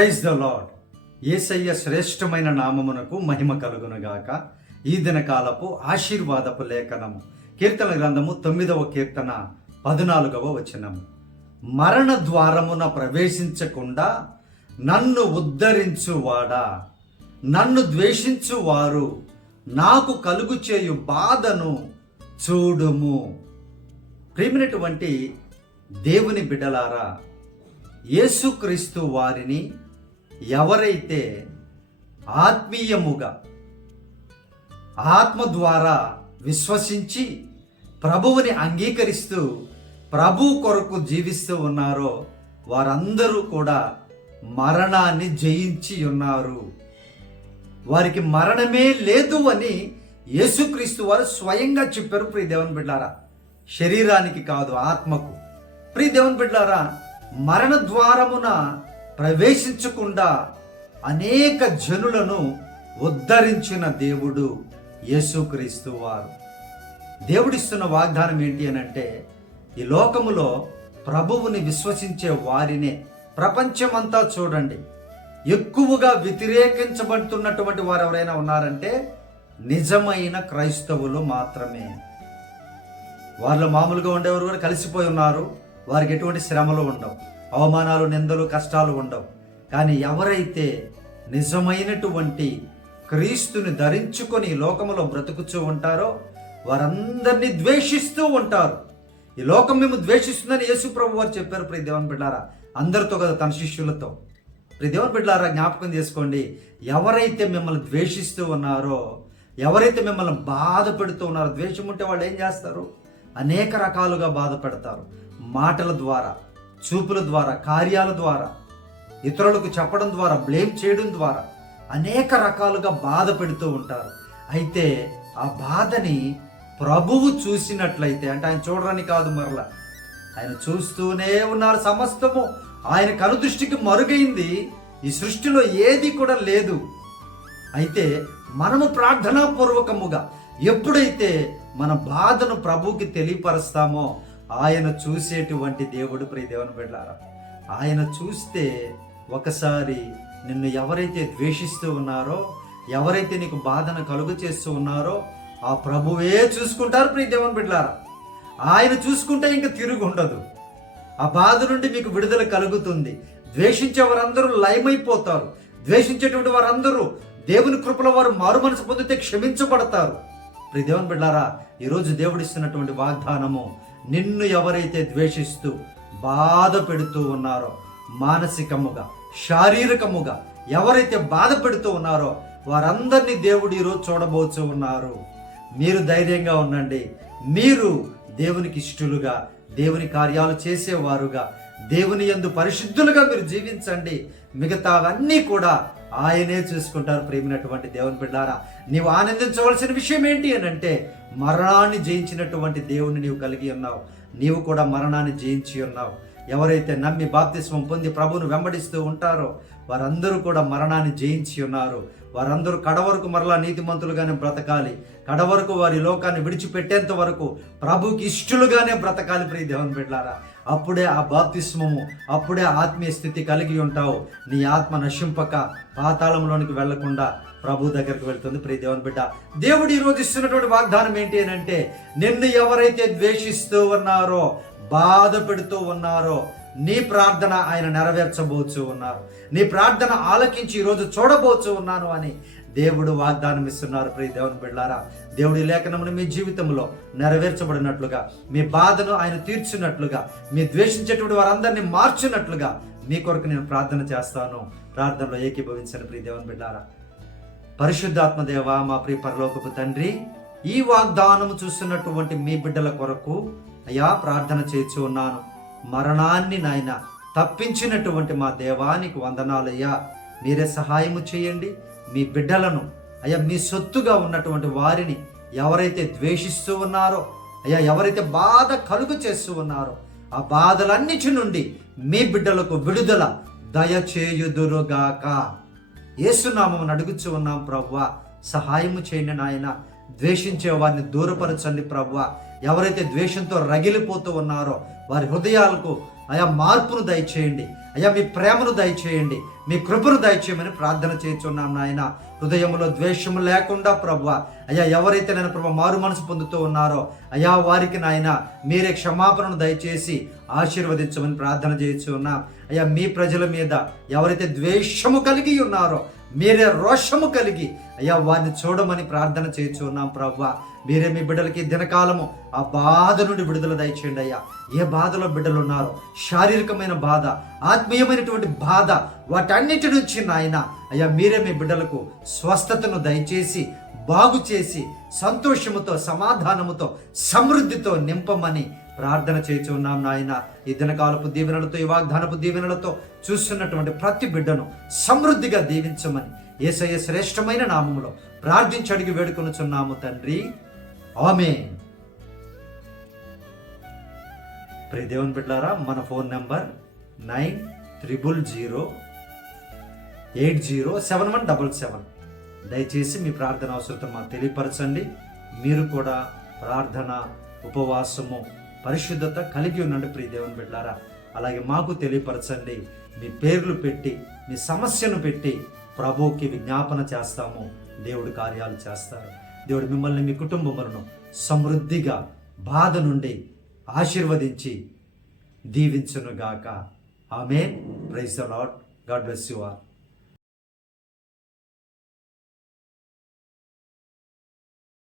Praise the lord ఏసయ్య శ్రేష్టమైన నామమునకు మహిమ కలుగునుగాక. ఈ దినకాలపు ఆశీర్వాదపు లేఖనము. కీర్తన గ్రంథము తొమ్మిదవ కీర్తన పద్నాలుగవ వచనము. మరణ ద్వారమున ప్రవేశించకుండా నన్ను ఉద్ధరించువాడా? నన్ను ద్వేషించువారు. నాకు కలుగు చేయు బాధను చూడుము. ప్రేమినటువంటి దేవుని బిడ్డలారా యేసుక్రీస్తు వారిని ఎవరైతే ఆత్మీయముగా ఆత్మ ద్వారా విశ్వసించి ప్రభువుని అంగీకరిస్తూ ప్రభు కొరకు జీవిస్తూ ఉన్నారో వారందరూ కూడా మరణాన్ని జయించి ఉన్నారు. వారికి మరణమే లేదు అని యేసుక్రీస్తు వారు స్వయంగా చెప్పారు. ప్రియ దేవుని బిడ్డారా శరీరానికి కాదు ఆత్మకు. ప్రియ దేవుని బిడ్డారా మరణ ద్వారమున ప్రవేశించకుండా అనేక జనులను ఉద్ధరించిన దేవుడు యేసుక్రీస్తు వారు. దేవుడిస్తున్న వాగ్దానం ఏంటి అని అంటే ఈ లోకములో ప్రభువుని విశ్వసించే వారినే ప్రపంచమంతా చూడండి. ఎక్కువగా వ్యతిరేకించబడుతున్నటువంటి వారు ఎవరైనా ఉన్నారంటే నిజమైన క్రైస్తవులు మాత్రమే. వాళ్ళు మామూలుగా ఉండేవారు కూడా కలిసిపోయి ఉన్నారు. వారికి ఎటువంటి శ్రమలు ఉండవు. అవమానాలు నిందలు కష్టాలు ఉండవు. కానీ ఎవరైతే నిజమైనటువంటి క్రీస్తుని ధరించుకొని లోకములో బ్రతుకుతూ ఉంటారో వారందరినీ ద్వేషిస్తూ ఉంటారు. ఈ లోకం మేము ద్వేషిస్తుందని యేసు ప్రభు వారు చెప్పారు. ప్రియ దేవన్ బిడ్డారా అందరితో కదా తన శిష్యులతో. ప్రియ దేవన్ బిడ్డారా జ్ఞాపకం చేసుకోండి. ఎవరైతే మిమ్మల్ని ద్వేషిస్తూ ఉన్నారో ఎవరైతే మిమ్మల్ని బాధ పెడుతూ ఉన్నారో ద్వేషం ఉంటే వాళ్ళు ఏం చేస్తారు? అనేక రకాలుగా బాధ పెడతారు. మాటల ద్వారా చూపుల ద్వారా కార్యాల ద్వారా ఇతరులకు చెప్పడం ద్వారా బ్లేమ్ చేయడం ద్వారా అనేక రకాలుగా బాధ పెడుతూ ఉంటారు. అయితే ఆ బాధని ప్రభువు చూసినట్లయితే అంటే ఆయన చూడరని కాదు మరలా ఆయన చూస్తూనే ఉన్నారు సమస్తము. ఆయన కనుదృష్టికి మరుగైంది ఈ సృష్టిలో ఏది కూడా లేదు. అయితే మనము ప్రార్థనాపూర్వకముగా ఎప్పుడైతే మన బాధను ప్రభువుకి తెలియపరుస్తామో ఆయన చూసేటువంటి దేవుడు ప్రియ దేవుని బిడ్డారా ఆయన చూస్తే ఒకసారి నిన్ను ఎవరైతే ద్వేషిస్తూ ఉన్నారో ఎవరైతే నీకు బాధను కలుగు చేస్తూ ఉన్నారో ఆ ప్రభువే చూసుకుంటారు ప్రియ దేవుని బిడ్డారా ఆయన చూసుకుంటే ఇంకా తిరుగు ఉండదు. ఆ బాధ నుండి మీకు విడుదల కలుగుతుంది. ద్వేషించే వారందరూ లయమైపోతారు. ద్వేషించేటువంటి వారందరూ దేవుని కృపలో వారు మారు మనసు పొందితే క్షమించబడతారు. ప్రియ దేవుని బిడ్డారా ఈరోజు దేవుడిస్తున్నటువంటి వాగ్దానము నిన్ను ఎవరైతే ద్వేషిస్తూ బాధ పెడుతూ ఉన్నారో మానసికముగా శారీరకముగా ఎవరైతే బాధ పెడుతూ ఉన్నారో వారందరినీ దేవుడు ఈరోజు చూడబోచు ఉన్నారు. మీరు ధైర్యంగా ఉండండి. మీరు దేవునికి ఇష్టలుగా దేవుని కార్యాలు చేసేవారుగా దేవుని యందు పరిశుద్ధులుగా మీరు జీవించండి. మిగతావన్నీ కూడా ఆయనే చూసుకుంటారు ప్రేమినటువంటి దేవుని బిడ్డారా. నీవు ఆనందించవలసిన విషయం ఏంటి అని అంటే మరణాన్ని జయించినటువంటి దేవుని నీవు కలిగి ఉన్నావు. నీవు కూడా మరణాన్ని జయించి ఉన్నావు. ఎవరైతే నమ్మి బాప్తిస్మం పొంది ప్రభువును వెంబడిస్తూ ఉంటారో వారందరూ కూడా మరణాన్ని జయించి ఉన్నారు. వారందరూ కడవరకు మరలా నీతిమంతులుగానే బ్రతకాలి. కడవరకు వారి లోకాన్ని విడిచిపెట్టేంత వరకు ప్రభుకి ఇష్టలుగానే బ్రతకాలి ప్రియ దేవుని బిడ్డారా. అప్పుడే ఆ బాప్తిస్మము అప్పుడే ఆత్మీయ స్థితి కలిగి ఉంటావు. నీ ఆత్మ నశింపక పాతాళంలోనికి వెళ్ళకుండా ప్రభు దగ్గరికి వెళ్తుంది. ప్రియ దేవుని బిడ్డ దేవుడు ఈ రోజు ఇస్తున్నటువంటి వాగ్దానం ఏంటి అని అంటే నిన్ను ఎవరైతే ద్వేషిస్తూ ఉన్నారో బాధ పెడుతూ ఉన్నారో నీ ప్రార్థన ఆయన నెరవేర్చబోచు ఉన్నారు. నీ ప్రార్థన ఆలకించి ఈరోజు చూడబోచు ఉన్నాను అని దేవుడు వాగ్దానం ఇస్తున్నారు. ప్రియ దేవుని బిడ్డారా దేవుడి లేఖనమును మీ జీవితంలో నెరవేర్చబడినట్లుగా మీ బాధను ఆయన తీర్చినట్లుగా మీ ద్వేషించేటువంటి వారందరినీ మార్చినట్లుగా మీ కొరకు నేను ప్రార్థన చేస్తాను. ప్రార్థనలో ఏకీభవించిన ప్రియ దేవుని బిడ్డారా పరిశుద్ధాత్మ దేవ మా ప్రియ పరలోకపు తండ్రి ఈ వాగ్దానము చూస్తున్నటువంటి మీ బిడ్డల కొరకు అయ్యా ప్రార్థన చేర్చి ఉన్నాను. మరణాన్ని నాయన తప్పించినటువంటి మా దేవానికి వందనాలయ్యా. మీరే సహాయము చేయండి. మీ బిడ్డలను అయ్యా మీ సొత్తుగా ఉన్నటువంటి వారిని ఎవరైతే ద్వేషిస్తూ ఉన్నారో అయ్యా ఎవరైతే బాధ కలుగు చేస్తూ ఉన్నారో ఆ బాధలన్నిటి నుండి మీ బిడ్డలకు విడుదల దయచేయుదురుగాక. ఏసునామం అడుగుచు ఉన్నాం ప్రవ్వా. సహాయము చేయండి నాయన. ద్వేషించే వారిని దూరపరచండి ప్రవ్వా. ఎవరైతే ద్వేషంతో రగిలిపోతూ ఉన్నారో వారి హృదయాలకు అయా మార్పును దయచేయండి. అయ్యా మీ ప్రేమను దయచేయండి. మీ కృపను దయచేయమని ప్రార్థన చేస్తున్నాం నాయన. హృదయంలో ద్వేషము లేకుండా ప్రభు అయ్యా ఎవరైతే నేను ప్రభు మారు మనసు పొందుతూ ఉన్నారో అయ్యా వారికి నాయన మీరే క్షమాపణను దయచేసి ఆశీర్వదించమని ప్రార్థన చేయొచ్చు ఉన్నాం అయ్యా మీ ప్రజల మీద ఎవరైతే ద్వేషము కలిగి ఉన్నారో మీరే రోషము కలిగి అయ్యా వారిని చూడమని ప్రార్థన చేయొచ్చు ఉన్నాం ప్రవ్వ. మీరే మీ బిడ్డలకి దినకాలము ఆ బాధ నుండి విడుదల దయచేయండి అయ్యా. ఏ బాధలో బిడ్డలు ఉన్నారో శారీరకమైన బాధ ఆత్మీయమైనటువంటి బాధ వాటన్నిటి నుంచి నాయన అయ్యా మీరే మీ బిడ్డలకు స్వస్థతను దయచేసి బాగు చేసి సంతోషముతో సమాధానముతో సమృద్ధితో నింపమని ప్రార్థన చేయించు ఉన్నాం నాయన. ఈ దినకాలపు దీవెనలతో ఈ వాగ్దానపు దీవెనలతో చూస్తున్నటువంటి ప్రతి బిడ్డను సమృద్ధిగా దీవించమని ఏసయ్య శ్రేష్టమైన నామములో ప్రార్థించి అడిగి వేడుకొనుచున్నాము తండ్రి. ఆమె ప్రియ దేవుని బిడ్డారా మన phone number nine triple zero eight zero seven one double seven. దయచేసి మీ ప్రార్థన అవసరతను మాకు తెలియపరచండి. మీరు కూడా ప్రార్థన ఉపవాసము పరిశుద్ధత కలిగి ఉండండి ప్రియ దేవుని బిడ్డారా. అలాగే మాకు తెలియపరచండి మీ పేర్లు పెట్టి మీ సమస్యను పెట్టి ప్రభువుకి విజ్ఞాపన చేస్తాము దేవుడు కార్యాలు చేస్తారు. దేవుడు మిమ్మల్ని మీ కుటుంబములను సమృద్ధిగా బాధ నుండి ఆశీర్వదించి దీవించునుగాక. ఆమె praise the Lord God bless you are